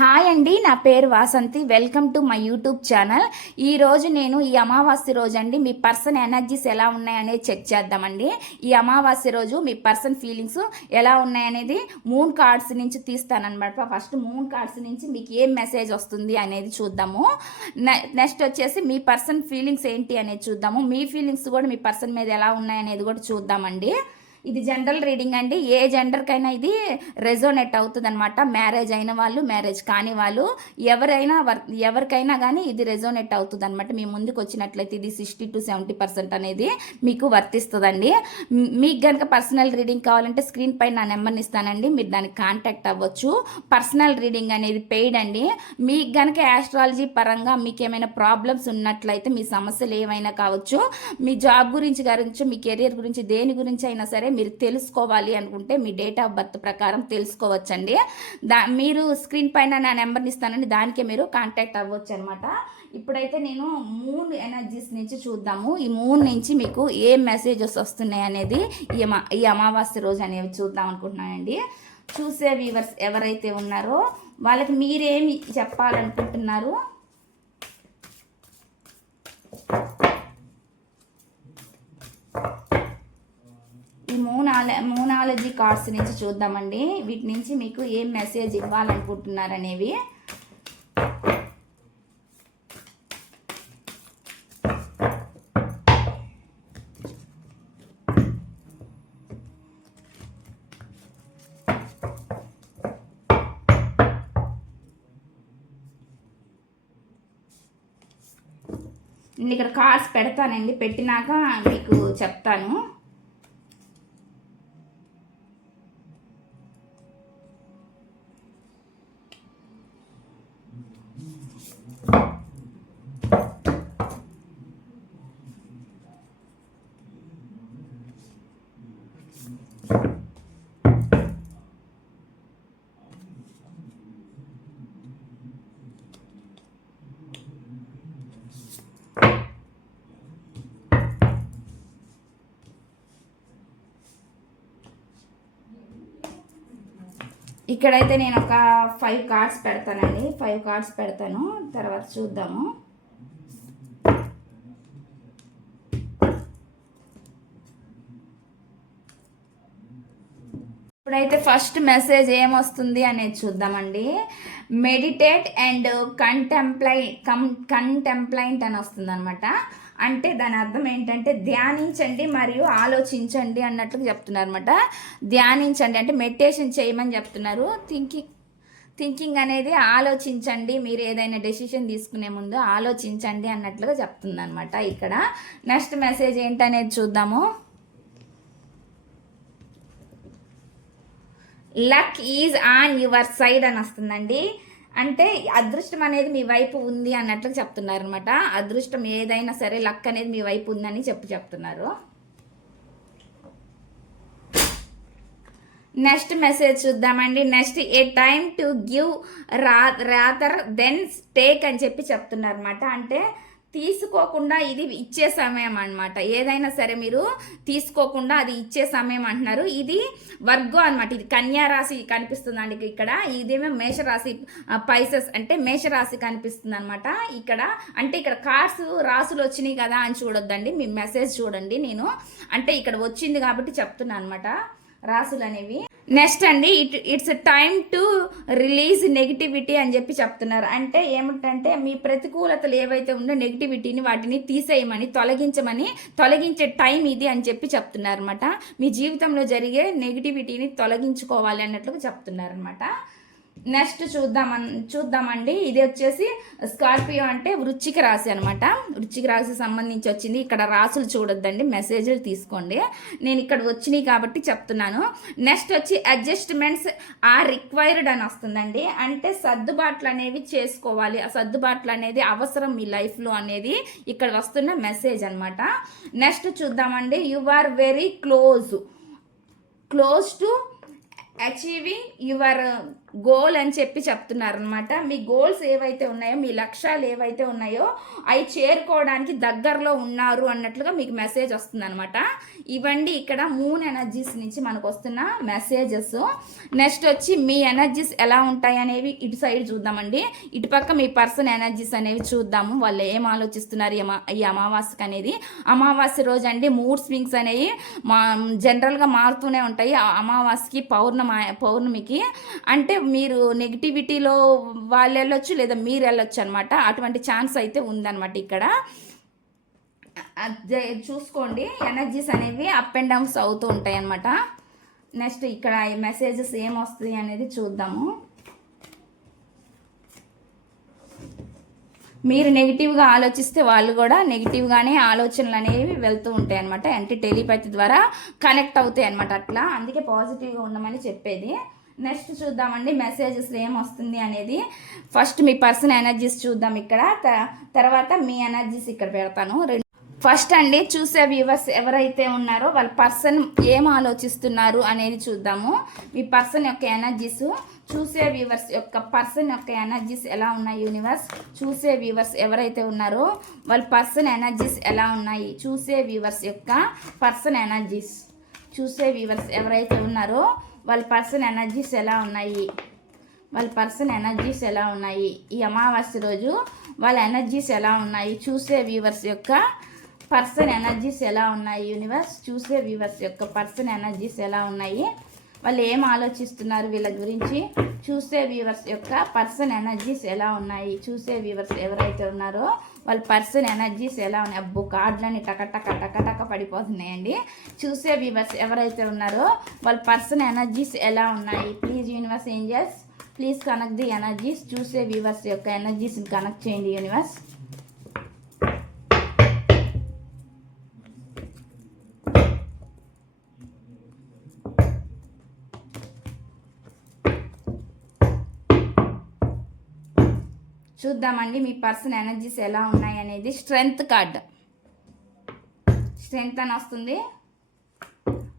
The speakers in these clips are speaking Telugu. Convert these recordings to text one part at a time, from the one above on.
హాయ్ అండి నా పేరు Vasanthi. Welcome to my YouTube channel. ఈ రోజు నేను ఈ అమావాస్య రోజు అండి మీ పర్సన్ ఎనర్జీస్ ఎలా ఉన్నాయనేది చెక్ చేద్దామండి. ఈ అమావాస్య రోజు మీ పర్సన్ ఫీలింగ్స్ ఎలా ఉన్నాయనేది మూన్ కార్డ్స్ నుంచి తీస్తానమాట ఫస్ట్ మూన్ కార్డ్స్ నుంచి మీకు ఏం మెసేజ్ వస్తుంది అనేది చూద్దాము. నెక్స్ట్ వచ్చేసి మీ పర్సన్ ఫీలింగ్స్ ఏంటి అనేది చూద్దాము. మీ ఫీలింగ్స్ కూడా మీ పర్సన్ మీద ఎలా ఉన్నాయనేది కూడా చూద్దామండి. ఇది జనరల్ రీడింగ్ అండి. ఏ జెండర్కైనా ఇది రెజోనేట్ అవుతుంది అనమాట మ్యారేజ్ అయిన వాళ్ళు మ్యారేజ్ కాని వాళ్ళు ఎవరైనా ఎవరికైనా కానీ ఇది రెజోనేట్ అవుతుంది అనమాట మీ ముందుకు వచ్చినట్లయితే ఇది సిక్స్టీ టు సెవెంటీ పర్సెంట్ అనేది మీకు వర్తిస్తుందండి. మీకు కనుక పర్సనల్ రీడింగ్ కావాలంటే స్క్రీన్ పై నా నెంబర్ని ఇస్తానండి. మీరు దానికి కాంటాక్ట్ అవ్వచ్చు. పర్సనల్ రీడింగ్ అనేది పెయిడ్ అండి. మీకు కనుక యాస్ట్రాలజీ పరంగా మీకు ఏమైనా ప్రాబ్లమ్స్ ఉన్నట్లయితే మీ సమస్యలు ఏమైనా కావచ్చు మీ జాబ్ గురించి గురించి మీ కెరియర్ గురించి దేని గురించి అయినా సరే మీరు తెలుసుకోవాలి అనుకుంటే మీ డేట్ ఆఫ్ బర్త్ ప్రకారం తెలుసుకోవచ్చండి. దా మీరు స్క్రీన్ పైన నా నెంబర్ని ఇస్తానండి. దానికే మీరు కాంటాక్ట్ అవ్వచ్చు అనమాట ఇప్పుడైతే నేను మూన్ ఎనర్జీస్ నుంచి చూద్దాము. ఈ మూన్ నుంచి మీకు ఏ మెసేజెస్ వస్తున్నాయి అనేది ఈ అమా ఈ అమావాస్య రోజు అనేవి చూద్దాం అనుకుంటున్నానండి. చూసే వీవర్స్ ఎవరైతే ఉన్నారో వాళ్ళకి మీరేమి చెప్పాలనుకుంటున్నారు? ఈ మూనాల మూనాలజీ కార్డ్స్ నుంచి చూద్దామండి. వీటి నుంచి మీకు ఏం మెసేజ్ ఇవ్వాలనుకుంటున్నారు అనేవి నేను ఇక్కడ కార్డ్స్ పెడతానండి. పెట్టినాక మీకు చెప్తాను. ఇక్కడైతే నేను ఒక ఫైవ్ కార్డ్స్ పెడతానండి. ఫైవ్ కార్డ్స్ పెడతాను. తర్వాత చూద్దాము. ఇప్పుడైతే ఫస్ట్ మెసేజ్ ఏమొస్తుంది అనేది చూద్దామండి. మెడిటేట్ అండ్ కంటెంప్లై కం కంటెంప్లైంట్ అని వస్తుంది అనమాట అంటే దాని అర్థం ఏంటంటే ధ్యానించండి మరియు ఆలోచించండి అన్నట్లు చెప్తున్నారు అనమాట ధ్యానించండి అంటే మెడిటేషన్ చేయమని చెప్తున్నారు. థింకింగ్ థింకింగ్ అనేది ఆలోచించండి మీరు ఏదైనా డెసిషన్ తీసుకునే ముందు ఆలోచించండి అన్నట్లుగా చెప్తుంది అనమాట ఇక్కడ. నెక్స్ట్ మెసేజ్ ఏంటనేది చూద్దాము. Luck is on your side అని వస్తుందండి. అంటే అదృష్టం అనేది మీ వైపు ఉంది అన్నట్లు చెప్తున్నారు అనమాట అదృష్టం ఏదైనా సరే లక్ అనేది మీ వైపు ఉందని చెప్పి చెప్తున్నారు. నెక్స్ట్ మెసేజ్ చూద్దామండి. Next a time to give రా రాదర్ దెన్ టేక్ అని చెప్పి చెప్తున్నారు అనమాట అంటే తీసుకోకుండా ఇది ఇచ్చే సమయం అనమాట ఏదైనా సరే మీరు తీసుకోకుండా అది ఇచ్చే సమయం అంటున్నారు. ఇది వర్గం అన్నమాట. ఇది కన్యా రాశి కనిపిస్తుందండి ఇక్కడ. ఇదేమో మేషరాశి పైసెస్ అంటే మేషరాశి కనిపిస్తుంది అనమాట ఇక్కడ అంటే ఇక్కడ కార్డ్స్ రాసులు వచ్చినాయి కదా అని చూడొద్దండి. మీ మెసేజ్ చూడండి. నేను అంటే ఇక్కడ వచ్చింది కాబట్టి చెప్తున్నాను అనమాట రాసులు అనేవి నెక్స్ట్ అండి it it's time to release negativity అని చెప్పి చెప్తున్నారు. అంటే ఏమిటంటే మీ ప్రతికూలతలు ఏవైతే ఉందో నెగిటివిటీని వాటిని తీసేయమని తొలగించమని తొలగించే టైం ఇది అని చెప్పి చెప్తున్నారు అనమాట మీ జీవితంలో జరిగే నెగిటివిటీని తొలగించుకోవాలి అన్నట్లుగా చెప్తున్నారు అనమాట నెక్స్ట్ చూద్దామన్ చూద్దామండి. ఇది వచ్చేసి స్కార్పియో అంటే వృచ్చిక రాశి అనమాట వృచ్చిక రాశి సంబంధించి వచ్చింది. ఇక్కడ రాసులు చూడొద్దండి. మెసేజ్లు తీసుకోండి. నేను ఇక్కడ వచ్చినాయి కాబట్టి చెప్తున్నాను. నెక్స్ట్ వచ్చి అడ్జస్ట్మెంట్స్ ఆర్ రిక్వైర్డ్ అని వస్తుందండి. అంటే సర్దుబాట్లు అనేవి చేసుకోవాలి. ఆ సర్దుబాట్లు అనేది అవసరం మీ లైఫ్లో అనేది ఇక్కడ వస్తున్న మెసేజ్ అనమాట నెక్స్ట్ చూద్దామండి. You are very close close to achieving your goal అని చెప్పి చెప్తున్నారు అనమాట మీ గోల్స్ ఏవైతే ఉన్నాయో మీ లక్ష్యాలు ఏవైతే ఉన్నాయో అవి చేరుకోవడానికి దగ్గరలో ఉన్నారు అన్నట్లుగా మీకు మెసేజ్ వస్తుంది అనమాట ఇవండి ఇక్కడ మూన్ ఎనర్జీస్ నుంచి మనకు వస్తున్న మెసేజెస్ నెక్స్ట్ వచ్చి మీ ఎనర్జీస్ ఎలా ఉంటాయి అనేవి ఇటు సైడ్ చూద్దామండి. ఇటుపక్క మీ పర్సన్ ఎనర్జీస్ అనేవి చూద్దాము. వాళ్ళు ఏం ఆలోచిస్తున్నారు? ఈ అమా ఈ అమావాస్యకి అనేది. అమావాస్య రోజు అండి మూడ్ స్వింగ్స్ అనేవి మా జనరల్గా మారుతూనే ఉంటాయి. ఆ అమావాస్యకి పౌర్ణమ పౌర్ణమికి. అంటే మీరు నెగిటివిటీలో వాళ్ళు వెళ్ళొచ్చు లేదా మీరు వెళ్ళొచ్చు అనమాట అటువంటి ఛాన్స్ అయితే ఉందన్నమాట ఇక్కడ. అదే చూసుకోండి. ఎనర్జీస్ అనేవి అప్ అండ్ డౌన్స్ అవుతూ ఉంటాయి అనమాట నెక్స్ట్ ఇక్కడ ఈ మెసేజెస్ ఏం వస్తాయి అనేది చూద్దాము. మీరు నెగిటివ్గా ఆలోచిస్తే వాళ్ళు కూడా నెగిటివ్గానే ఆలోచనలు అనేవి వెళ్తూ ఉంటాయి అనమాట అంటే టెలిపతి ద్వారా కనెక్ట్ అవుతాయి అనమాట అట్లా. అందుకే పాజిటివ్గా ఉండమని చెప్పేది. నెక్స్ట్ చూద్దామండి మెసేజెస్ ఏం వస్తుంది అనేది. ఫస్ట్ మీ పర్సన్ ఎనర్జీస్ చూద్దాం ఇక్కడ. త- తర్వాత మీ ఎనర్జీస్ ఇక్కడ పెడతాను. రెండు ఫస్ట్ అండి చూసే వ్యూవర్స్ ఎవరైతే ఉన్నారో వాళ్ళ పర్సన్ ఏం ఆలోచిస్తున్నారు అనేది చూద్దాము. మీ పర్సన్ యొక్క ఎనర్జీస్ చూసే వ్యూవర్స్ యొక్క పర్సన్ యొక్క ఎనర్జీస్ ఎలా ఉన్నాయి యూనివర్స్? చూసే వ్యూవర్స్ ఎవరైతే ఉన్నారో వాళ్ళ పర్సన్ ఎనర్జీస్ ఎలా ఉన్నాయి? చూసే వ్యూవర్స్ యొక్క పర్సన్ ఎనర్జీస్. చూసే వ్యూవర్స్ ఎవరైతే ఉన్నారో వాళ్ళ పర్సన్ ఎనర్జీస్ ఎలా ఉన్నాయి? వాళ్ళ పర్సన్ ఎనర్జీస్ ఎలా ఉన్నాయి? ఈ అమావాస్య రోజు వాళ్ళ ఎనర్జీస్ ఎలా ఉన్నాయి? చూసే వ్యూవర్స్ యొక్క పర్సన్ ఎనర్జీస్ ఎలా ఉన్నాయి? యూనివర్స్ చూసే వ్యూవర్స్ యొక్క పర్సన్ ఎనర్జీస్ ఎలా ఉన్నాయి? వాళ్ళు ఏం ఆలోచిస్తున్నారు వీళ్ళ గురించి? చూసే వ్యూవర్స్ యొక్క పర్సన్ ఎనర్జీస్ ఎలా ఉన్నాయి? చూసే వ్యూవర్స్ ఎవరైతే ఉన్నారో వాళ్ళ పర్సన్ ఎనర్జీస్ ఎలా ఉన్నాయి? అబ్బో కార్డులని టకటక టకటక పడిపోతున్నాయండి. చూసే వ్యూవర్స్ ఎవరైతే ఉన్నారో వాళ్ళ పర్సన్ ఎనర్జీస్ ఎలా ఉన్నాయి? Please universe angels please connect the energies చూసే వ్యూవర్స్ యొక్క ఎనర్జీస్ని కనెక్ట్ చేయండి యూనివర్స్ చూద్దామండి మీ పర్సన్ ఎనర్జీస్ ఎలా ఉన్నాయి అనేది. Strength card. స్ట్రెంగ్త్ అని వస్తుంది.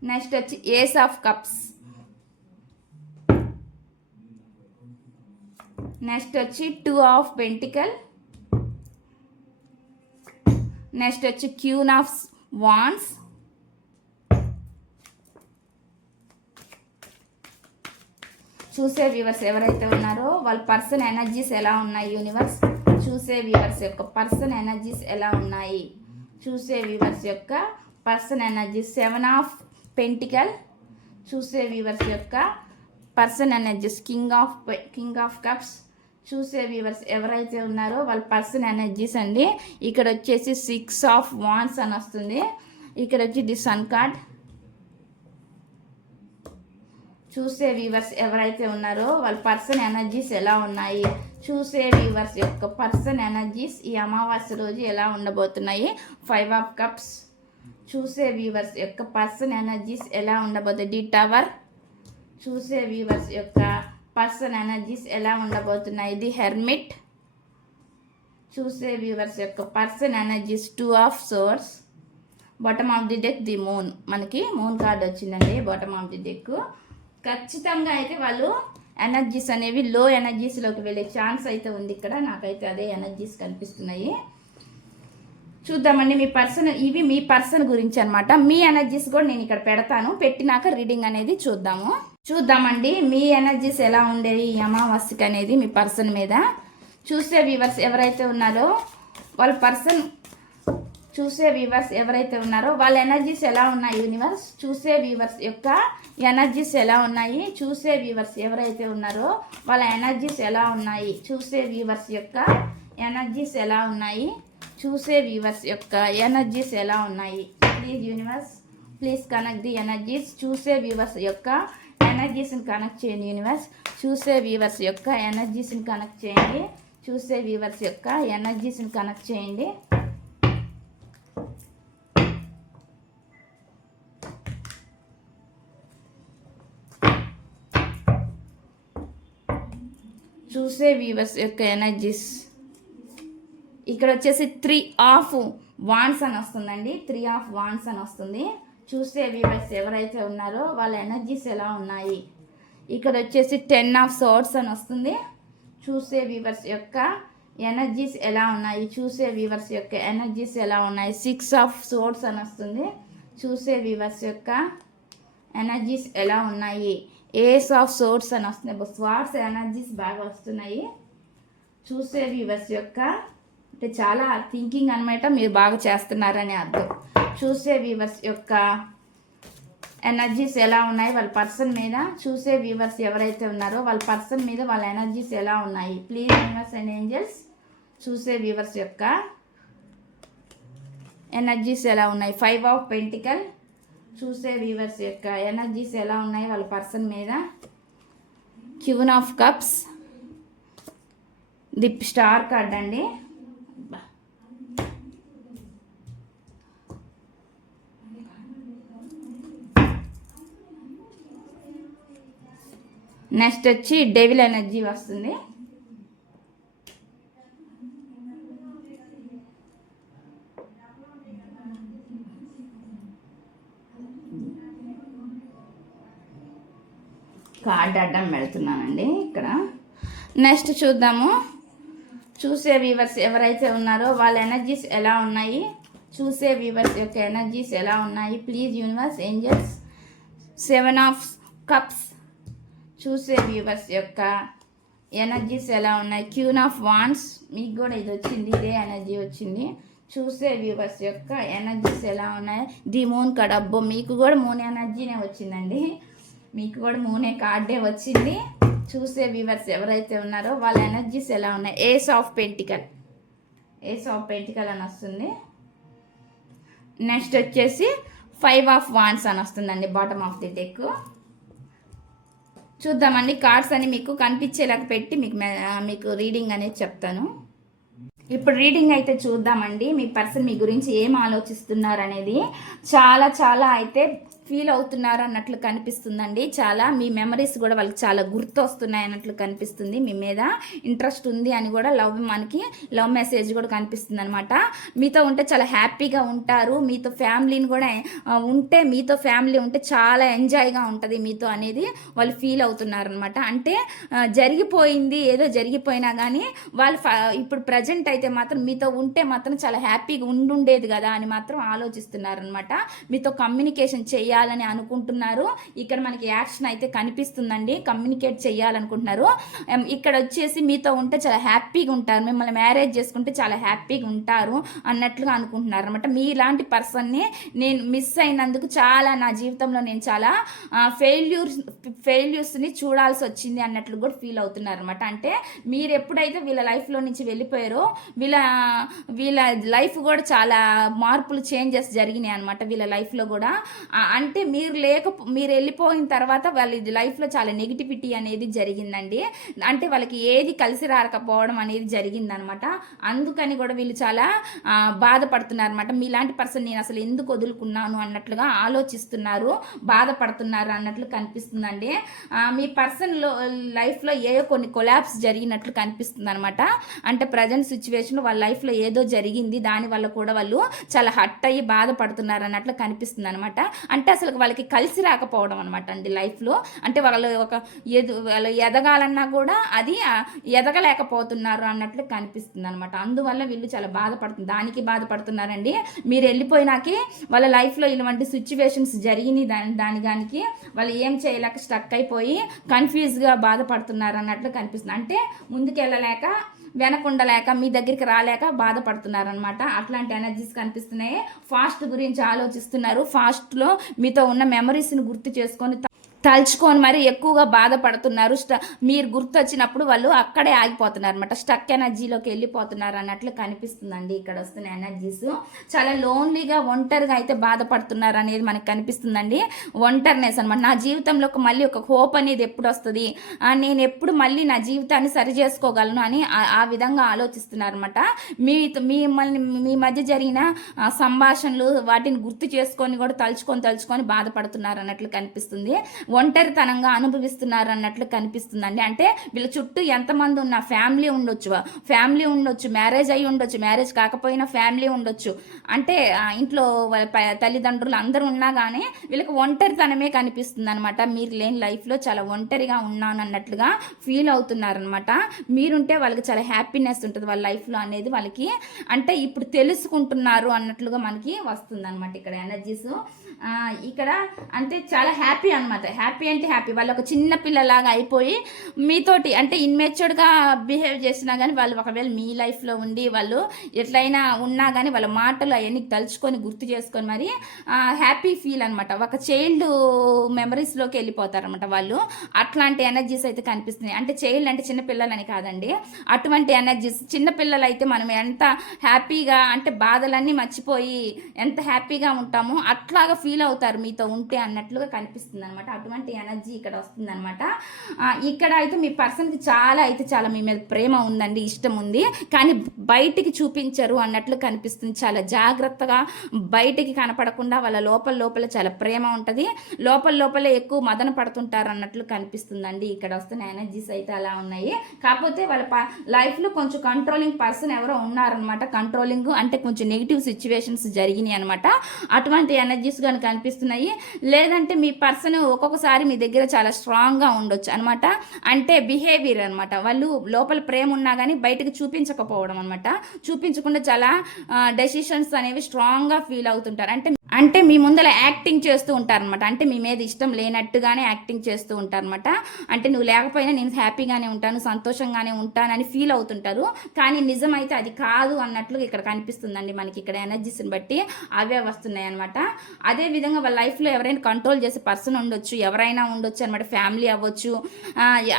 నెక్స్ట్ వచ్చి ఏస్ ఆఫ్ కప్స్. నెక్స్ట్ వచ్చి టూ ఆఫ్ పెంటికల్. నెక్స్ట్ వచ్చి క్యూన్ ఆఫ్ వాన్స్. చూసే వ్యూవర్స్ ఎవరైతే ఉన్నారో వాళ్ళ పర్సన్ ఎనర్జీస్ ఎలా ఉన్నాయి యూనివర్స్? చూసే వ్యూవర్స్ యొక్క పర్సన్ ఎనర్జీస్ ఎలా ఉన్నాయి? చూసే వ్యూవర్స్ యొక్క person energies seven of pentacle. చూసే వ్యూవర్స్ యొక్క person energies king of king of cups. చూసే వ్యూవర్స్ ఎవరైతే ఉన్నారో వాళ్ళ పర్సన్ ఎనర్జీస్ అండి. ఇక్కడ వచ్చేసి సిక్స్ ఆఫ్ వాన్స్ అని వస్తుంది. ఇక్కడ వచ్చి ది సన్ కార్డ్. చూసే వ్యూవర్స్ ఎవరైతే ఉన్నారో వాళ్ళ పర్సన్ ఎనర్జీస్ ఎలా ఉన్నాయి? చూసే వ్యూవర్స్ యొక్క పర్సన్ ఎనర్జీస్ ఈ అమావాస్య రోజు ఎలా ఉండబోతున్నాయి? ఫైవ్ ఆఫ్ కప్స్ చూసే వ్యూవర్స్ యొక్క పర్సన్ ఎనర్జీస్ ఎలా ఉండబోతుంది? డి టవర్ చూసే వ్యూవర్స్ యొక్క పర్సన్ ఎనర్జీస్ ఎలా ఉండబోతున్నాయి? ది హెర్మిట్ చూసే వ్యూవర్స్ యొక్క person energies two of swords bottom of the deck the moon మనకి మూన్ కార్డ్ వచ్చిందండి. బాటమ్ ఆఫ్ ది డెక్ ఖచ్చితంగా అయితే వాళ్ళు ఎనర్జీస్ అనేవి లో ఎనర్జీస్లోకి వెళ్ళే ఛాన్స్ అయితే ఉంది ఇక్కడ. నాకైతే అదే ఎనర్జీస్ కనిపిస్తున్నాయి. చూద్దామండి మీ పర్సన్ ఇవి మీ పర్సన్ గురించి అనమాట మీ ఎనర్జీస్ కూడా నేను ఇక్కడ పెడతాను. పెట్టినాక రీడింగ్ అనేది చూద్దాము. చూద్దామండి మీ ఎనర్జీస్ ఎలా ఉండేది ఈ అమావాస్యకి అనేది మీ పర్సన్ మీద. చూసే వ్యూవర్స్ ఎవరైతే ఉన్నారో వాళ్ళ పర్సన్ చూసే వ్యూవర్స్ ఎవరైతే ఉన్నారో వాళ్ళ ఎనర్జీస్ ఎలా ఉన్నాయి యూనివర్స్ చూసే వ్యూవర్స్ యొక్క ఎనర్జీస్ ఎలా ఉన్నాయి? చూసే వ్యూవర్స్ ఎవరైతే ఉన్నారో వాళ్ళ ఎనర్జీస్ ఎలా ఉన్నాయి? చూసే వ్యూవర్స్ యొక్క ఎనర్జీస్ ఎలా ఉన్నాయి? చూసే వ్యూవర్స్ యొక్క ఎనర్జీస్ ఎలా ఉన్నాయి? Please universe please connect the energies. చూసే వ్యూవర్స్ యొక్క ఎనర్జీస్ని కనెక్ట్ చేయండి యూనివర్స్. చూసే వ్యూవర్స్ యొక్క ఎనర్జీస్ని కనెక్ట్ చేయండి. చూసే వ్యూవర్స్ యొక్క ఎనర్జీస్ని కనెక్ట్ చేయండి. చూసే వ్యూవర్స్ యొక్క ఎనర్జీస్ ఇక్కడ వచ్చేసి త్రీ ఆఫ్ వాన్స్ అని వస్తుందండి. త్రీ ఆఫ్ వాన్స్ అని వస్తుంది. చూసే వ్యూవర్స్ ఎవరైతే ఉన్నారో వాళ్ళ ఎనర్జీస్ ఎలా ఉన్నాయి? ఇక్కడ వచ్చేసి టెన్ ఆఫ్ సోర్స్ అని వస్తుంది. చూసే వీవర్స్ యొక్క ఎనర్జీస్ ఎలా ఉన్నాయి? చూసే వీవర్స్ యొక్క ఎనర్జీస్ ఎలా ఉన్నాయి? సిక్స్ ఆఫ్ సోర్స్ అని వస్తుంది. చూసే వీవర్స్ యొక్క ఎనర్జీస్ ఎలా ఉన్నాయి? ఏస్ ఆఫ్ సోర్స్ అని వస్తున్నాయి. స్వార్ట్స్ ఎనర్జీస్ బాగా వస్తున్నాయి. చూసే వ్యూవర్స్ యొక్క అంటే చాలా థింకింగ్ అనమాట మీరు బాగా చేస్తున్నారని అర్థం. చూసే వ్యూవర్స్ యొక్క ఎనర్జీస్ ఎలా ఉన్నాయి? వాళ్ళ పర్సన్ మీద చూసే వ్యూవర్స్ ఎవరైతే ఉన్నారో వాళ్ళ పర్సన్ మీద వాళ్ళ ఎనర్జీస్ ఎలా ఉన్నాయి? ప్లీజ్ వ్యూవర్స్ అండ్ ఏంజల్స్ చూసే వ్యూవర్స్ యొక్క ఎనర్జీస్ ఎలా ఉన్నాయి? ఫైవ్ ఆఫ్ పెంటికల్ చూసే వ్యూవర్స్ యొక్క ఎనర్జీస్ ఎలా ఉన్నాయి వాళ్ళ పర్సన్ మీద? Queen of cups the star card అండి. నెక్స్ట్ వచ్చి డెవిల్ ఎనర్జీ వస్తుంది. కార్డ్ అడ్డం పెడుతున్నానండి ఇక్కడ. నెక్స్ట్ చూద్దాము. చూసే వీవర్స్ ఎవరైతే ఉన్నారో వాళ్ళ ఎనర్జీస్ ఎలా ఉన్నాయి? చూసే వీవర్స్ యొక్క ఎనర్జీస్ ఎలా ఉన్నాయి? Please universe angels seven of cups చూసే వ్యూవర్స్ యొక్క ఎనర్జీస్ ఎలా ఉన్నాయి? క్యూన్ ఆఫ్ వాన్స్ మీకు కూడా ఇది వచ్చింది ఇదే ఎనర్జీ వచ్చింది. చూసే వ్యూవర్స్ యొక్క ఎనర్జీస్ ఎలా ఉన్నాయి? ది మూన్ కడబ్బో మీకు కూడా మూన్ ఎనర్జీనే వచ్చిందండి. మీకు కూడా మూనే కార్డే వచ్చింది. చూసే వ్యూవర్స్ ఎవరైతే ఉన్నారో వాళ్ళ ఎనర్జీస్ ఎలా ఉన్నాయి? Ace of pentacle ace of pentacle అని వస్తుంది. నెక్స్ట్ వచ్చేసి ఫైవ్ ఆఫ్ వాన్స్ అని వస్తుందండి బాటమ్ ఆఫ్ ది డెక్ చూద్దామండి కార్డ్స్ అని మీకు కనిపించేలాగా పెట్టి మీకు మీకు రీడింగ్ అనేది చెప్తాను. ఇప్పుడు రీడింగ్ అయితే చూద్దామండి. మీ పర్సన్ మీ గురించి ఏం ఆలోచిస్తున్నారు అనేది చాలా చాలా అయితే ఫీల్ అవుతున్నారు అన్నట్లు కనిపిస్తుందండి. చాలా మీ మెమరీస్ కూడా వాళ్ళకి చాలా గుర్తు వస్తున్నాయి అన్నట్లు కనిపిస్తుంది. మీ మీద ఇంట్రెస్ట్ ఉంది అని కూడా లవ్ మనకి లవ్ మెసేజ్ కూడా కనిపిస్తుంది అనమాట మీతో ఉంటే చాలా హ్యాపీగా ఉంటారు. మీతో ఫ్యామిలీని కూడా ఉంటే మీతో ఫ్యామిలీ ఉంటే చాలా ఎంజాయ్గా ఉంటుంది మీతో అనేది వాళ్ళు ఫీల్ అవుతున్నారనమాట అంటే జరిగిపోయింది ఏదో జరిగిపోయినా కానీ వాళ్ళు ఇప్పుడు ప్రజెంట్ అయితే మాత్రం మీతో ఉంటే మాత్రం చాలా హ్యాపీగా ఉండుండేది కదా అని మాత్రం ఆలోచిస్తున్నారనమాట మీతో కమ్యూనికేషన్ చేయాలి చేయాలని అనుకుంటున్నారు. ఇక్కడ మనకి యాక్షన్ అయితే కనిపిస్తుందండి. కమ్యూనికేట్ చేయాలనుకుంటున్నారు. ఇక్కడ వచ్చేసి మీతో ఉంటే చాలా హ్యాపీగా ఉంటారు. మిమ్మల్ని మ్యారేజ్ చేసుకుంటే చాలా హ్యాపీగా ఉంటారు అన్నట్లుగా అనుకుంటున్నారు అనమాట మీ ఇలాంటి పర్సన్ని నేను మిస్ అయినందుకు చాలా నా జీవితంలో నేను చాలా ఫెయిల్యూర్స్ ఫెయిల్యూర్స్ని చూడాల్సి వచ్చింది అన్నట్లు కూడా ఫీల్ అవుతున్నారు అనమాట అంటే మీరు ఎప్పుడైతే వీళ్ళ లైఫ్లో నుంచి వెళ్ళిపోయారో వీళ్ళ వీళ్ళ లైఫ్ కూడా చాలా మార్పులు చేంజెస్ జరిగినాయి అనమాట వీళ్ళ లైఫ్లో కూడా. అంటే అంటే మీరు లేక మీరు వెళ్ళిపోయిన తర్వాత వాళ్ళ లైఫ్లో చాలా నెగిటివిటీ అనేది జరిగిందండి. అంటే వాళ్ళకి ఏది కలిసి రాకపోవడం అనేది జరిగిందనమాట. అందుకని కూడా వీళ్ళు చాలా బాధపడుతున్నారు అనమాట మీలాంటి పర్సన్ నేను అసలు ఎందుకు వదులుకున్నాను అన్నట్లుగా ఆలోచిస్తున్నారు. బాధపడుతున్నారు అన్నట్లు కనిపిస్తుందండి. మీ పర్సన్లో లైఫ్లో ఏ కొన్ని కొలాబ్స్ జరిగినట్లు కనిపిస్తుంది అనమాట అంటే ప్రజెంట్ సిచ్యువేషన్లో వాళ్ళ లైఫ్లో ఏదో జరిగింది. దానివల్ల కూడా వాళ్ళు చాలా హట్ అయ్యి బాధపడుతున్నారు అన్నట్లు కనిపిస్తుంది అనమాట అంటే అసలు వాళ్ళకి కలిసి రాకపోవడం అనమాట అండి లైఫ్లో. అంటే వాళ్ళు ఒక ఎదు వాళ్ళు ఎదగాలన్నా కూడా అది ఎదగలేకపోతున్నారు అన్నట్లు కనిపిస్తుంది అనమాట అందువల్ల వీళ్ళు చాలా బాధపడుతుంది దానికి బాధపడుతున్నారండి. మీరు వెళ్ళిపోయినాకే వాళ్ళ లైఫ్లో ఇలాంటి సిచ్యువేషన్స్ జరిగినాయి. దాని దాని దానికి వాళ్ళు ఏం చేయలేక స్టక్ అయిపోయి కన్ఫ్యూజ్గా బాధపడుతున్నారు అన్నట్లు కనిపిస్తుంది. అంటే ముందుకెళ్ళలేక వెనకుండలేక మీ దగ్గరికి రాలేక బాధపడుతున్నారనమాట అట్లాంటి ఎనర్జీస్ కనిపిస్తున్నాయి. ఫాస్ట్ గురించి ఆలోచిస్తున్నారు. ఫాస్ట్లో మీతో ఉన్న మెమరీస్ని గుర్తు చేసుకొని తలుచుకొని మరి ఎక్కువగా బాధపడుతున్నారు. స్ట మీరు గుర్తొచ్చినప్పుడు వాళ్ళు అక్కడే ఆగిపోతున్నారు అనమాట స్టక్ ఎనర్జీలోకి వెళ్ళిపోతున్నారు అన్నట్లు కనిపిస్తుందండి ఇక్కడ వస్తున్న ఎనర్జీస్. చాలా లోన్లీగా ఒంటరిగా అయితే బాధపడుతున్నారు అనేది మనకు కనిపిస్తుందండి. ఒంటరినెస్ అనమాట నా జీవితంలో మళ్ళీ ఒక హోప్ అనేది ఎప్పుడు వస్తుంది? నేను ఎప్పుడు మళ్ళీ నా జీవితాన్ని సరి చేసుకోగలను అని ఆ విధంగా ఆలోచిస్తున్నారు అనమాట మీ మిమ్మల్ని మీ మధ్య జరిగిన సంభాషణలు వాటిని గుర్తు చేసుకొని కూడా తలుచుకొని తలుచుకొని బాధపడుతున్నారు అన్నట్లు కనిపిస్తుంది. ఒంటరితనంగా అనుభవిస్తున్నారు అన్నట్లు కనిపిస్తుందండి. అంటే వీళ్ళ చుట్టూ ఎంతమంది ఉన్న ఫ్యామిలీ ఉండొచ్చు ఫ్యామిలీ ఉండొచ్చు మ్యారేజ్ అయి ఉండొచ్చు మ్యారేజ్ కాకపోయినా ఫ్యామిలీ ఉండొచ్చు. అంటే ఇంట్లో వాళ్ళ తల్లిదండ్రులు అందరూ ఉన్నా కానీ వీళ్ళకి ఒంటరితనమే కనిపిస్తుంది అనమాట మీరు లేని లైఫ్లో చాలా ఒంటరిగా ఉన్నాను అన్నట్లుగా ఫీల్ అవుతున్నారనమాట మీరుంటే వాళ్ళకి చాలా హ్యాపీనెస్ ఉంటుంది వాళ్ళ లైఫ్లో అనేది వాళ్ళకి. అంటే ఇప్పుడు తెలుసుకుంటున్నారు అన్నట్లుగా మనకి వస్తుంది అనమాట ఇక్కడ ఎనర్జీస్. ఇక్కడ అంటే చాలా హ్యాపీ అనమాట హ్యాపీ అంటే హ్యాపీ. వాళ్ళు ఒక చిన్న పిల్లలాగా అయిపోయి మీతోటి అంటే ఇన్మెచ్యూర్డ్గా బిహేవ్ చేసినా కానీ వాళ్ళు ఒకవేళ మీ లైఫ్లో ఉండి వాళ్ళు ఎట్లయినా ఉన్నా కానీ వాళ్ళ మాటలు అవన్నీ తలుచుకొని గుర్తు చేసుకొని మరి హ్యాపీ ఫీల్ అనమాట ఒక చైల్డ్ మెమరీస్లోకి వెళ్ళిపోతారనమాట వాళ్ళు. అట్లాంటి ఎనర్జీస్ అయితే కనిపిస్తున్నాయి. అంటే చైల్డ్ అంటే చిన్న పిల్లలని కాదండి. అటువంటి ఎనర్జీస్ చిన్న పిల్లలు అయితే మనం ఎంత హ్యాపీగా అంటే బాధలన్నీ మర్చిపోయి ఎంత హ్యాపీగా ఉంటామో అట్లాగా ఫీల్ అవుతారు మీతో ఉంటే అన్నట్లుగా కనిపిస్తుంది అనమాట అటు అటువంటి ఎనర్జీ ఇక్కడ వస్తుంది అనమాట ఇక్కడ అయితే మీ పర్సన్కి చాలా అయితే చాలా మీ మీద ప్రేమ ఉందండి ఇష్టం ఉంది. కానీ బయటికి చూపించరు అన్నట్లు కనిపిస్తుంది. చాలా జాగ్రత్తగా బయటికి కనపడకుండా వాళ్ళ లోపల లోపల చాలా ప్రేమ ఉంటుంది. లోపల లోపలే ఎక్కువ మదన పడుతుంటారు అన్నట్లు కనిపిస్తుందండి. ఇక్కడ వస్తున్న ఎనర్జీస్ అయితే అలా ఉన్నాయి. కాకపోతే వాళ్ళ ప లైఫ్లో కొంచెం కంట్రోలింగ్ పర్సన్ ఎవరో ఉన్నారనమాట కంట్రోలింగ్ అంటే కొంచెం నెగిటివ్ సిచ్యువేషన్స్ జరిగినాయి అనమాట అటువంటి ఎనర్జీస్ కానీ కనిపిస్తున్నాయి. లేదంటే మీ పర్సన్ ఒక్కొక్క ఒక్కొక్కసారి మీ దగ్గర చాలా స్ట్రాంగ్గా ఉండొచ్చు అనమాట అంటే బిహేవియర్ అనమాట వాళ్ళు లోపల ప్రేమ ఉన్నా కానీ బయటకు చూపించకపోవడం అనమాట చూపించకుండా చాలా డెసిషన్స్ అనేవి స్ట్రాంగ్గా ఫీల్ అవుతుంటారు. అంటే అంటే మీ ముందర యాక్టింగ్ చేస్తూ ఉంటారనమాట అంటే మీ మీద ఇష్టం లేనట్టుగానే యాక్టింగ్ చేస్తూ ఉంటారనమాట అంటే నువ్వు లేకపోయినా నేను హ్యాపీగానే ఉంటాను సంతోషంగానే ఉంటానని ఫీల్ అవుతుంటారు. కానీ నిజమైతే అది కాదు అన్నట్లు ఇక్కడ కనిపిస్తుందండి మనకి ఇక్కడ ఎనర్జీస్ని బట్టి అవే వస్తున్నాయి అనమాట అదే విధంగా వాళ్ళ లైఫ్లో ఎవరైనా కంట్రోల్ చేసే పర్సన్ ఉండొచ్చు ఎవరైనా ఉండొచ్చు అనమాట ఫ్యామిలీ అవ్వచ్చు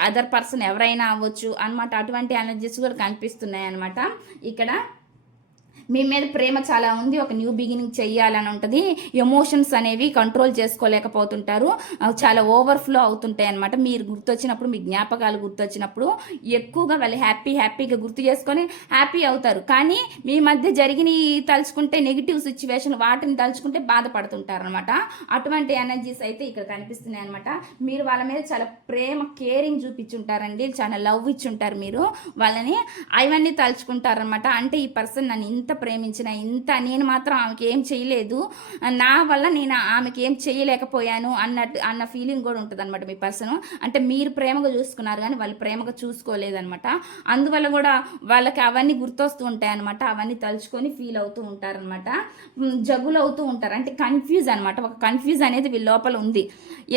అదర్ పర్సన్ ఎవరైనా అవ్వచ్చు అనమాట అటువంటి ఎనర్జీస్ కూడా కనిపిస్తున్నాయి అనమాట ఇక్కడ మీ మీద ప్రేమ చాలా ఉంది ఒక న్యూ బిగినింగ్ చెయ్యాలని ఉంటుంది. ఎమోషన్స్ అనేవి కంట్రోల్ చేసుకోలేకపోతుంటారు. చాలా ఓవర్ఫ్లో అవుతుంటాయి అనమాట మీరు గుర్తొచ్చినప్పుడు మీ జ్ఞాపకాలు గుర్తొచ్చినప్పుడు ఎక్కువగా వాళ్ళు హ్యాపీ హ్యాపీగా గుర్తు చేసుకొని హ్యాపీ అవుతారు. కానీ మీ మధ్య జరిగిన తలుచుకుంటే నెగిటివ్ సిచ్యువేషన్ వాటిని తలుచుకుంటే బాధపడుతుంటారు అనమాట అటువంటి ఎనర్జీస్ అయితే ఇక్కడ కనిపిస్తున్నాయి అనమాట మీరు వాళ్ళ మీద చాలా ప్రేమ కేరింగ్ చూపించుంటారండి. చాలా లవ్ ఇచ్చుంటారు మీరు. వాళ్ళని అవన్నీ తలుచుకుంటారనమాట అంటే ఈ పర్సన్ నన్ను ఇంత ప్రేమించిన ఇంత నేను మాత్రం ఆమెకి ఏం చేయలేదు. నా వల్ల నేను ఆమెకి ఏం చేయలేకపోయాను అన్నట్టు అన్న ఫీలింగ్ కూడా ఉంటుంది అనమాట మీ పర్సన్. అంటే మీరు ప్రేమగా చూసుకున్నారు కానీ వాళ్ళు ప్రేమగా చూసుకోలేదనమాట అందువల్ల కూడా వాళ్ళకి అవన్నీ గుర్తొస్తూ ఉంటాయి అనమాట అవన్నీ తలుచుకొని ఫీల్ అవుతూ ఉంటారనమాట జగులు అవుతూ ఉంటారు. అంటే కన్ఫ్యూజ్ అనమాట ఒక కన్ఫ్యూజ్ అనేది వీళ్ళ లోపల ఉంది.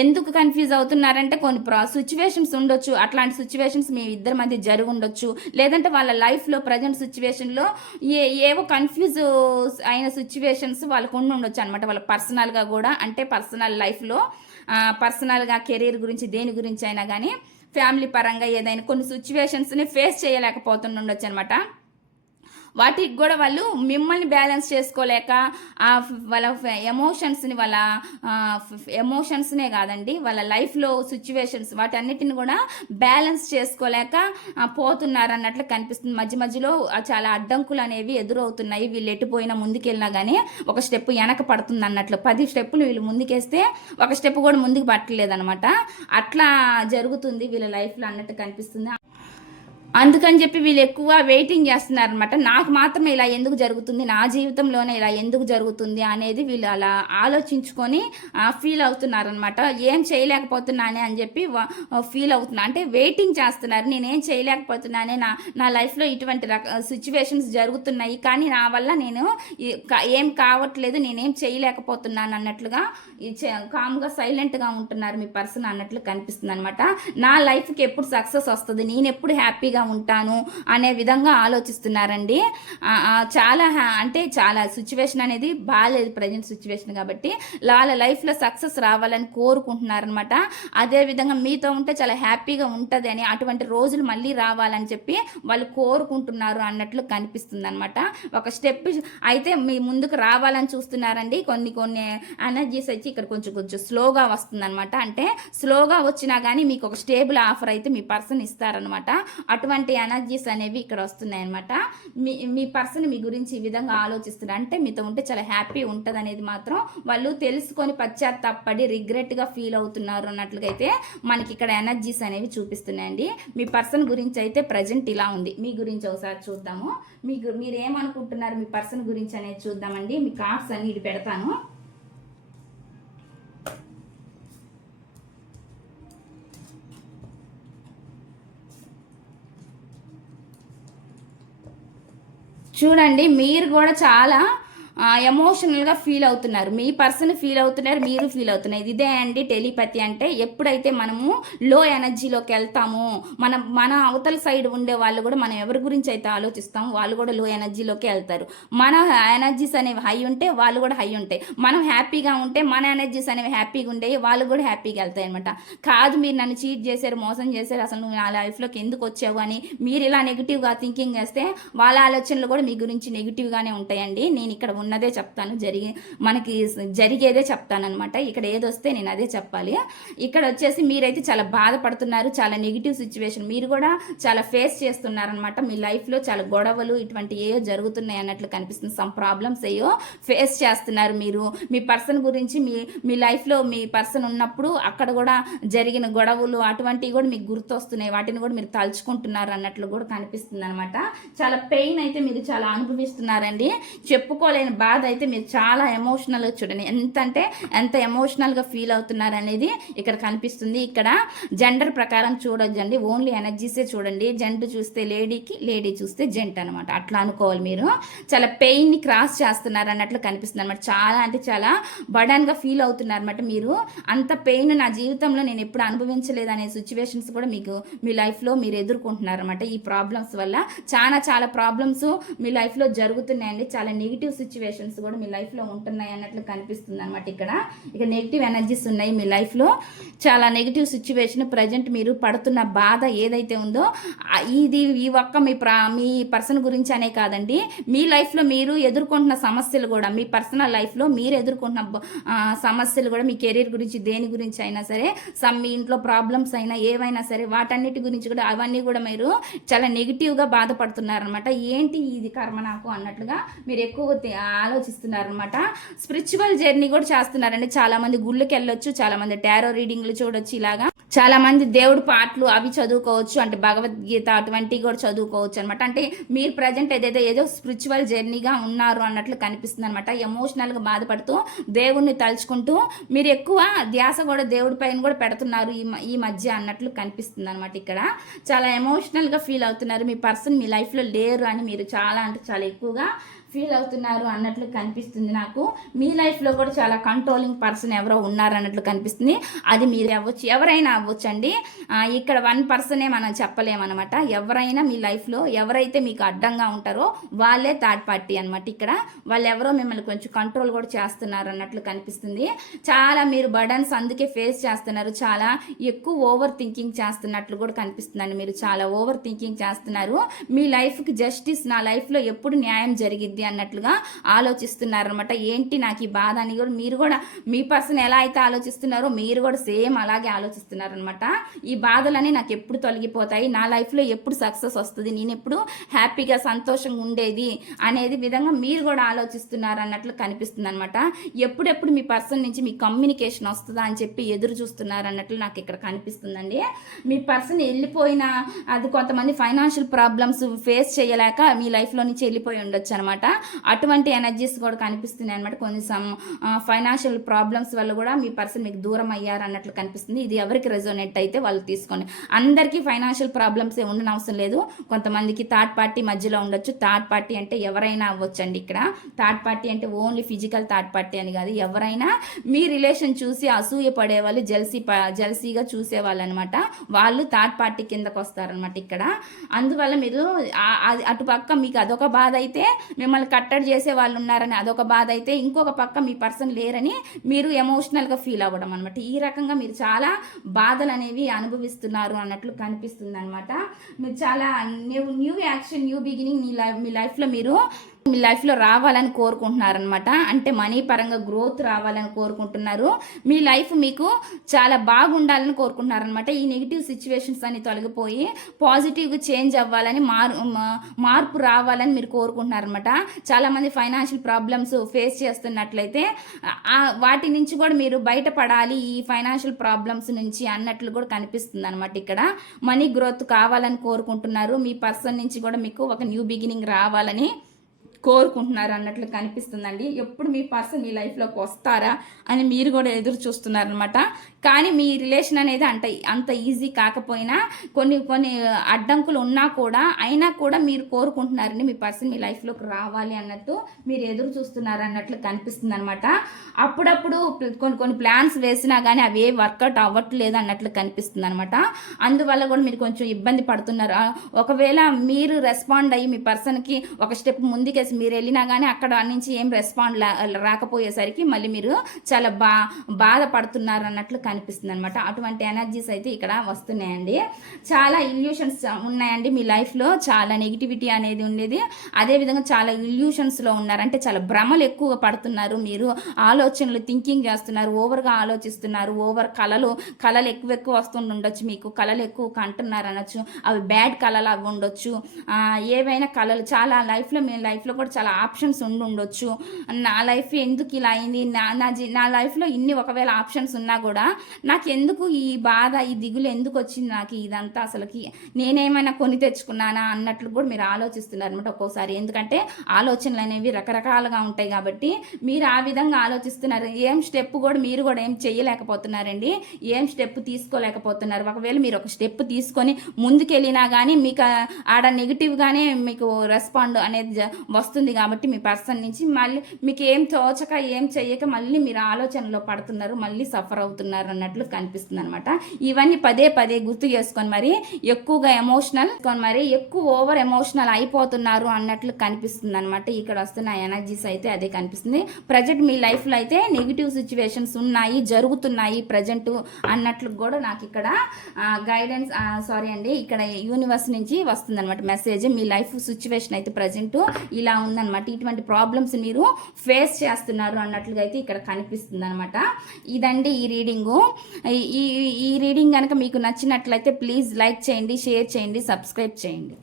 ఎందుకు కన్ఫ్యూజ్ అవుతున్నారంటే కొన్ని ప్రా సిచ్యువేషన్స్ ఉండొచ్చు. అట్లాంటి సిచ్యువేషన్స్ మీ ఇద్దరి మధ్య జరిగి ఉండొచ్చు లేదంటే వాళ్ళ లైఫ్లో ప్రజెంట్ సిచ్యువేషన్లో ఏ ఏవో కన్ఫ్యూజ్ అయిన సిచ్యువేషన్స్ వాళ్ళకు ఉండి ఉండొచ్చు అనమాట వాళ్ళ పర్సనల్గా కూడా అంటే పర్సనల్ లైఫ్లో పర్సనల్గా కెరీర్ గురించి దేని గురించి అయినా కానీ ఫ్యామిలీ పరంగా ఏదైనా కొన్ని సిచ్యువేషన్స్ని ఫేస్ చేయలేకపోతుండొచ్చు అనమాట వాటికి కూడా వాళ్ళు మిమ్మల్ని బ్యాలెన్స్ చేసుకోలేక ఆ వాళ్ళ ఎమోషన్స్ని వాళ్ళ ఎమోషన్స్నే కాదండి వాళ్ళ లైఫ్లో సిచ్యువేషన్స్ వాటన్నిటిని కూడా బ్యాలెన్స్ చేసుకోలేక పోతున్నారు అన్నట్లు కనిపిస్తుంది. మధ్య మధ్యలో చాలా అడ్డంకులు అనేవి ఎదురవుతున్నాయి. వీళ్ళు ఎటుపోయినా ముందుకెళ్ళినా కానీ ఒక స్టెప్ వెనక పడుతుంది అన్నట్లు పది స్టెప్పులు వీళ్ళు ముందుకేస్తే ఒక స్టెప్ కూడా ముందుకు పట్టలేదు అనమాట అట్లా జరుగుతుంది వీళ్ళ లైఫ్లో అన్నట్టు కనిపిస్తుంది. అందుకని చెప్పి వీళ్ళు ఎక్కువ వెయిటింగ్ చేస్తున్నారనమాట నాకు మాత్రమే ఇలా ఎందుకు జరుగుతుంది? నా జీవితంలోనే ఇలా ఎందుకు జరుగుతుంది? అనేది వీళ్ళు అలా ఆలోచించుకొని ఫీల్ అవుతున్నారనమాట ఏం చేయలేకపోతున్నానే అని చెప్పి ఫీల్ అవుతున్నా. అంటే వెయిటింగ్ చేస్తున్నారు. నేనేం చేయలేకపోతున్నానే నా నా లైఫ్లో ఇటువంటి రక సిచ్యువేషన్స్ జరుగుతున్నాయి. కానీ నా వల్ల నేను ఏం కావట్లేదు. నేనేం చేయలేకపోతున్నాను అన్నట్లుగా కామ్గా సైలెంట్గా ఉంటున్నారు మీ పర్సన్ అన్నట్లు కనిపిస్తుంది అనమాట నా లైఫ్కి ఎప్పుడు సక్సెస్ వస్తుంది? నేను ఎప్పుడు హ్యాపీగా ఉంటాను అనే విధంగా ఆలోచిస్తున్నారండి. చాలా హ్యా- అంటే చాలా సిచ్యువేషన్ అనేది బాగాలేదు ప్రజెంట్ సిచ్యువేషన్ కాబట్టి వాళ్ళ లైఫ్లో సక్సెస్ రావాలని కోరుకుంటున్నారనమాట అదేవిధంగా మీతో ఉంటే చాలా హ్యాపీగా ఉంటుంది అని అటువంటి రోజులు మళ్ళీ రావాలని చెప్పి వాళ్ళు కోరుకుంటున్నారు అన్నట్లు కనిపిస్తుంది అనమాట ఒక స్టెప్ అయితే మీ ముందుకు రావాలని చూస్తున్నారండి. కొన్ని కొన్ని ఎనర్జీస్ వచ్చి ఇక్కడ కొంచెం కొంచెం స్లోగా వస్తుందన్నమాట. అంటే స్లోగా వచ్చినా కానీ మీకు ఒక స్టేబుల్ ఆఫర్ అయితే మీ పర్సన్ ఇస్తారనమాట అటువంటి ఇటువంటి ఎనర్జీస్ అనేవి ఇక్కడ వస్తున్నాయి అనమాట మీ మీ పర్సన్ మీ గురించి ఈ విధంగా ఆలోచిస్తున్నారు అంటే మీతో ఉంటే చాలా హ్యాపీ ఉంటుంది అనేది మాత్రం వాళ్ళు తెలుసుకొని పశ్చాత్తాపడి రిగ్రెట్గా ఫీల్ అవుతున్నారు అన్నట్లుగా అయితే మనకి ఇక్కడ ఎనర్జీస్ అనేవి చూపిస్తున్నాయండి. మీ పర్సన్ గురించి అయితే ప్రజెంట్ ఇలా ఉంది. మీ గురించి ఒకసారి చూద్దాము. మీకు మీరు ఏమనుకుంటున్నారు మీ పర్సన్ గురించి అనేది చూద్దామండి. మీ కార్డ్స్ అన్ని ఇటు పెడతాను. చూడండి మీరు కూడా చాలా ఎమోషనల్గా ఫీల్ అవుతున్నారు. మీ పర్సన్ ఫీల్ అవుతున్నారు మీరు ఫీల్ అవుతున్నారు. ఇదే అండి టెలిపతి అంటే ఎప్పుడైతే మనము లో ఎనర్జీలోకి వెళ్తామో మన మన అవతల సైడ్ ఉండే వాళ్ళు కూడా మనం ఎవరి గురించి అయితే ఆలోచిస్తామో వాళ్ళు కూడా లో ఎనర్జీలోకి వెళ్తారు. మన ఎనర్జీస్ అనేవి హై ఉంటే వాళ్ళు కూడా హై ఉంటాయి. మనం హ్యాపీగా ఉంటే మన ఎనర్జీస్ అనేవి హ్యాపీగా ఉండేవి వాళ్ళు కూడా హ్యాపీగా వెళ్తాయి అనమాట కాదు మీరు నన్ను చీట్ చేశారు మోసం చేశారు అసలు నువ్వు నా లైఫ్లోకి ఎందుకు వచ్చావు అని మీరు ఇలా నెగిటివ్గా థింకింగ్ చేస్తే వాళ్ళ ఆలోచనలు కూడా మీ గురించి నెగిటివ్గానే ఉంటాయండి. నేను ఇక్కడ ఉన్నదే చెప్తాను. జరిగే మనకి జరిగేదే చెప్తానమాట ఇక్కడ ఏది వస్తే నేను అదే చెప్పాలి. ఇక్కడ వచ్చేసి మీరైతే చాలా బాధపడుతున్నారు. చాలా నెగిటివ్ సిచ్యువేషన్. మీరు కూడా చాలా ఫేస్ చేస్తున్నారనమాట మీ లైఫ్లో చాలా గొడవలు ఇటువంటి ఏవో జరుగుతున్నాయి అన్నట్లు కనిపిస్తుంది. సమ్ ప్రాబ్లమ్స్ ఏయో ఫేస్ చేస్తున్నారు మీరు. మీ పర్సన్ గురించి మీ మీ లైఫ్లో మీ పర్సన్ ఉన్నప్పుడు అక్కడ కూడా జరిగిన గొడవలు అటువంటివి కూడా మీకు గుర్తొస్తున్నాయి. వాటిని కూడా మీరు తలుచుకుంటున్నారు అన్నట్లు కూడా కనిపిస్తుంది అనమాట చాలా పెయిన్ అయితే మీరు చాలా అనుభవిస్తున్నారండి. చెప్పుకోలేని బాధ అయితే మీరు చాలా ఎమోషనల్గా చూడండి. ఎంత అంటే ఎంత ఎమోషనల్గా ఫీల్ అవుతున్నారు అనేది ఇక్కడ కనిపిస్తుంది. ఇక్కడ జెండర్ ప్రకారం చూడొద్దండి. ఓన్లీ ఎనర్జీసే చూడండి. జెంట్ చూస్తే లేడీకి లేడీ చూస్తే జెంట్ అనమాట అట్లా అనుకోవాలి మీరు. చాలా పెయిన్ని క్రాస్ చేస్తున్నారు అన్నట్లు కనిపిస్తుంది అనమాట చాలా అంటే చాలా బడన్గా ఫీల్ అవుతున్నారు అనమాట మీరు. అంత పెయిన్ నా జీవితంలో నేను ఎప్పుడు అనుభవించలేదు అనే సిచ్యువేషన్స్ కూడా మీకు మీ లైఫ్లో మీరు ఎదుర్కొంటున్నారు అనమాట ఈ ప్రాబ్లమ్స్ వల్ల చాలా చాలా ప్రాబ్లమ్స్ మీ లైఫ్లో జరుగుతున్నాయండి. చాలా నెగిటివ్ సిచ్యువేషన్స్ కూడా మీ లైఫ్లో ఉంటున్నాయి అన్నట్లు కనిపిస్తుంది అనమాట ఇక్కడ. ఇక నెగిటివ్ ఎనర్జీస్ ఉన్నాయి మీ లైఫ్లో చాలా నెగిటివ్ సిచ్యువేషన్ ప్రజెంట్ మీరు పడుతున్న బాధ ఏదైతే ఉందో ఇది ఈ ఒక్క మీ ప్రా మీ పర్సన్ గురించి అనే కాదండి. మీ లైఫ్లో మీరు ఎదుర్కొంటున్న సమస్యలు కూడా మీ పర్సనల్ లైఫ్లో మీరు ఎదుర్కొంటున్న సమస్యలు కూడా మీ కెరీర్ గురించి దేని గురించి అయినా సరే సమ్ మీ ఇంట్లో ప్రాబ్లమ్స్ అయినా ఏవైనా సరే వాటన్నిటి గురించి కూడా అవన్నీ కూడా మీరు చాలా నెగిటివ్గా బాధపడుతున్నారనమాట ఏంటి ఇది కర్మ నాకు అన్నట్లుగా మీరు ఎక్కువ ఆలోచిస్తున్నారనమాట స్పిరిచువల్ జర్నీ కూడా చేస్తున్నారండి. చాలా మంది గుళ్ళకి వెళ్ళొచ్చు చాలా మంది టారో రీడింగ్లు చూడొచ్చు ఇలాగా. చాలా మంది దేవుడి పాటలు అవి చదువుకోవచ్చు అంటే భగవద్గీత అటువంటివి కూడా చదువుకోవచ్చు అనమాట అంటే మీరు ప్రజెంట్ ఏదైతే ఏదో స్పిరిచువల్ జర్నీగా ఉన్నారు అన్నట్లు కనిపిస్తుంది అనమాట ఎమోషనల్గా బాధపడుతూ దేవుణ్ణి తలుచుకుంటూ మీరు ఎక్కువ ధ్యాస కూడా దేవుడి పైన కూడా పెడుతున్నారు ఈ ఈ మధ్య అన్నట్లు కనిపిస్తుంది అనమాట ఇక్కడ. చాలా ఎమోషనల్గా ఫీల్ అవుతున్నారు. మీ పర్సన్ మీ లైఫ్లో లేరు అని మీరు చాలా అంటే చాలా ఎక్కువగా ఫీల్ అవుతున్నారు అన్నట్లు కనిపిస్తుంది నాకు. మీ లైఫ్లో కూడా చాలా కంట్రోలింగ్ పర్సన్ ఎవరో ఉన్నారు అన్నట్లు కనిపిస్తుంది. అది మీరు అవ్వచ్చు ఎవరైనా అవ్వచ్చు అండి ఇక్కడ వన్ పర్సనే మనం చెప్పలేమన్నమాట. ఎవరైనా మీ లైఫ్లో ఎవరైతే మీకు అడ్డంగా ఉంటారో వాళ్ళే థర్డ్ పార్టీ అనమాట ఇక్కడ. వాళ్ళు ఎవరో మిమ్మల్ని కొంచెం కంట్రోల్ కూడా చేస్తున్నారు అన్నట్లు కనిపిస్తుంది. చాలా మీరు బర్డన్స్ అందుకే ఫేస్ చేస్తున్నారు. చాలా ఎక్కువ ఓవర్ థింకింగ్ చేస్తున్నట్లు కూడా కనిపిస్తుందండి. మీరు చాలా ఓవర్ థింకింగ్ చేస్తున్నారు. మీ లైఫ్కి జస్టిస్ నా లైఫ్లో ఎప్పుడు న్యాయం జరిగిద్ది అన్నట్లుగా ఆలోచిస్తున్నారనమాట ఏంటి నాకు ఈ బాధ అని కూడా మీరు కూడా మీ పర్సన్ ఎలా అయితే ఆలోచిస్తున్నారో మీరు కూడా సేమ్ అలాగే ఆలోచిస్తున్నారనమాట ఈ బాధలన్నీ నాకు ఎప్పుడు తొలగిపోతాయి నా లైఫ్లో ఎప్పుడు సక్సెస్ వస్తుంది నేను ఎప్పుడు హ్యాపీగా సంతోషంగా ఉండేది అనేది విధంగా మీరు కూడా ఆలోచిస్తున్నారు అన్నట్లు కనిపిస్తుంది అనమాట ఎప్పుడెప్పుడు మీ పర్సన్ నుంచి మీ కమ్యూనికేషన్ వస్తుందా అని చెప్పి ఎదురు చూస్తున్నారు అన్నట్లు నాకు ఇక్కడ కనిపిస్తుందండి. మీ పర్సన్ వెళ్ళిపోయిన అది కొంతమంది ఫైనాన్షియల్ ప్రాబ్లమ్స్ ఫేస్ చేయలేక మీ లైఫ్లో నుంచి వెళ్ళిపోయి ఉండొచ్చు అనమాట అటువంటి ఎనర్జీస్ కూడా కనిపిస్తున్నాయి అనమాట. కొన్ని సమ్ ఫైనాన్షియల్ ప్రాబ్లమ్స్ వల్ల కూడా మీ పర్సన్ మీకు దూరం అయ్యారు అన్నట్లు కనిపిస్తుంది. ఇది ఎవరికి రెజోనేట్ అయితే వాళ్ళు తీసుకోండి. అందరికీ ఫైనాన్షియల్ ప్రాబ్లమ్స్ ఏ ఉండని అవసరం లేదు. కొంతమందికి థర్డ్ పార్టీ మధ్యలో ఉండొచ్చు. థర్డ్ పార్టీ అంటే ఎవరైనా అవ్వచ్చండి ఇక్కడ. థర్డ్ పార్టీ అంటే ఓన్లీ ఫిజికల్ థర్డ్ పార్టీ అని కాదు. ఎవరైనా మీ రిలేషన్ చూసి అసూయ పడే వాళ్ళు జెల్సీ జెల్సీగా చూసే వాళ్ళు అనమాట. వాళ్ళు థర్డ్ పార్టీ కిందకు వస్తారనమాట ఇక్కడ. అందువల్ల మీరు అది- అటు పక్క మీకు అదొక బాధ అయితే మిమ్మల్ని కట్టడి చేసే వాళ్ళు ఉన్నారని అదొక బాధ అయితే ఇంకొక పక్క మీ పర్సన్ లేరని మీరు ఎమోషనల్గా ఫీల్ అవ్వడం అనమాట ఈ రకంగా మీరు చాలా బాధలు అనేవి అనుభవిస్తున్నారు అన్నట్లు కనిపిస్తుంది అనమాట మీరు చాలా new new action new beginning మీ లైఫ్ మీ లైఫ్లో మీరు మీ లైఫ్లో రావాలని కోరుకుంటున్నారనమాట అంటే మనీ పరంగా గ్రోత్ రావాలని కోరుకుంటున్నారు. మీ లైఫ్ మీకు చాలా బాగుండాలని కోరుకుంటున్నారనమాట ఈ నెగిటివ్ సిచ్యువేషన్స్ అన్ని తొలగిపోయి పాజిటివ్గా చేంజ్ అవ్వాలని మార్ మా- మార్పు రావాలని మీరు కోరుకుంటున్నారనమాట చాలామంది ఫైనాన్షియల్ ప్రాబ్లమ్స్ ఫేస్ చేస్తున్నట్లయితే వాటి నుంచి కూడా మీరు బయటపడాలి ఈ ఫైనాన్షియల్ ప్రాబ్లమ్స్ నుంచి అన్నట్లు కూడా కనిపిస్తుంది అనమాట ఇక్కడ. మనీ గ్రోత్ కావాలని కోరుకుంటున్నారు. మీ పర్సన్ నుంచి కూడా మీకు ఒక న్యూ బిగినింగ్ రావాలని కోరుకుంటున్నారు అన్నట్లు కనిపిస్తుందండి. ఎప్పుడు మీ పర్సన్ మీ లైఫ్లోకి వస్తారా అని మీరు కూడా ఎదురు చూస్తున్నారనమాట కానీ మీ రిలేషన్ అనేది అంత అంత ఈజీ కాకపోయినా కొన్ని కొన్ని అడ్డంకులు ఉన్నా కూడా అయినా కూడా మీరు కోరుకుంటున్నారండి మీ పర్సన్ మీ లైఫ్లోకి రావాలి అన్నట్టు మీరు ఎదురు చూస్తున్నారు అన్నట్లు కనిపిస్తుంది అనమాట అప్పుడప్పుడు కొన్ని కొన్ని ప్లాన్స్ వేసినా కానీ అవి ఏ వర్కౌట్ అవ్వట్లేదు అన్నట్లు కనిపిస్తుంది అనమాట అందువల్ల కూడా మీరు కొంచెం ఇబ్బంది పడుతున్నారు. ఒకవేళ మీరు రెస్పాండ్ అయ్యి మీ పర్సన్కి ఒక స్టెప్ ముందుకేసి మీరు వెళ్ళినా కానీ అక్కడ నుంచి ఏం రెస్పాండ్ రాకపోయేసరికి మళ్ళీ మీరు చాలా బా బాధపడుతున్నారు అన్నట్లు కనిపిస్తుంది అనమాట అటువంటి ఎనర్జీస్ అయితే ఇక్కడ వస్తున్నాయండి. చాలా ఇల్యూషన్స్ ఉన్నాయండి మీ లైఫ్లో. చాలా నెగిటివిటీ అనేది ఉండేది. అదేవిధంగా చాలా ఇల్యూషన్స్లో ఉన్నారు. అంటే చాలా భ్రమలు ఎక్కువ పడుతున్నారు మీరు. ఆలోచనలు థింకింగ్ చేస్తున్నారు. ఓవర్గా ఆలోచిస్తున్నారు. ఓవర్ కళలు కళలు ఎక్కువ ఎక్కువ వస్తుండొచ్చు మీకు. కళలు ఎక్కువ కంటున్నారు అనొచ్చు అవి బ్యాడ్ కళలు అవి ఉండొచ్చు ఏవైనా కళలు చాలా లైఫ్లో మీ లైఫ్లో కూడా చాలా ఆప్షన్స్ ఉండి ఉండొచ్చు. నా లైఫ్ ఎందుకు ఇలా అయింది? నా నా జీ నా లైఫ్లో ఇన్ని ఒకవేళ ఆప్షన్స్ ఉన్నా కూడా నాకు ఎందుకు ఈ బాధ ఈ దిగులు ఎందుకు వచ్చింది నాకు ఇదంతా అసలుకి? నేనేమైనా కొని తెచ్చుకున్నానా అన్నట్లు కూడా మీరు ఆలోచిస్తున్నారు అనమాట ఒక్కోసారి. ఎందుకంటే ఆలోచనలు అనేవి రకరకాలుగా ఉంటాయి కాబట్టి మీరు ఆ విధంగా ఆలోచిస్తున్నారు. ఏం స్టెప్ కూడా మీరు కూడా ఏం చేయలేకపోతున్నారండి. ఏం స్టెప్ తీసుకోలేకపోతున్నారు. ఒకవేళ మీరు ఒక స్టెప్ తీసుకొని ముందుకెళ్ళినా కానీ మీకు ఆడ నెగిటివ్గానే మీకు రెస్పాండ్ అనేది వస్తుంది వస్తుంది కాబట్టి మీ పర్సన్ నుంచి మళ్ళీ మీకు ఏం తోచక ఏం చెయ్యక మళ్ళీ మీరు ఆలోచనలో పడుతున్నారు మళ్ళీ సఫర్ అవుతున్నారు అన్నట్లు కనిపిస్తుంది అనమాట ఇవన్నీ పదే పదే గుర్తు చేసుకొని మరి ఎక్కువగా ఎమోషనల్ మరి ఎక్కువ ఓవర్ ఎమోషనల్ అయిపోతున్నారు అన్నట్లు కనిపిస్తుంది అనమాట ఇక్కడ వస్తున్న ఎనర్జీస్ అయితే అదే కనిపిస్తుంది. ప్రజెంట్ మీ లైఫ్లో అయితే నెగిటివ్ సిచ్యువేషన్స్ ఉన్నాయి జరుగుతున్నాయి ప్రజెంట్ అన్నట్లు కూడా నాకు ఇక్కడ గైడెన్స్ సారీ అండి ఇక్కడ యూనివర్స్ నుంచి వస్తుంది అనమాట మెసేజ్ మీ లైఫ్ సిచ్యువేషన్ అయితే ప్రజెంట్ ఇలా ఉందన్నమాట. ఇటువంటి ప్రాబ్లమ్స్ మీరు ఫేస్ చేస్తున్నారు అన్నట్లుగా అయితే ఇక్కడ కనిపిస్తుంది అనమాట ఇదండి ఈ రీడింగు ఈ ఈ రీడింగ్ కనుక మీకు నచ్చినట్లయితే ప్లీజ్ లైక్ చేయండి షేర్ చేయండి సబ్స్క్రైబ్ చేయండి.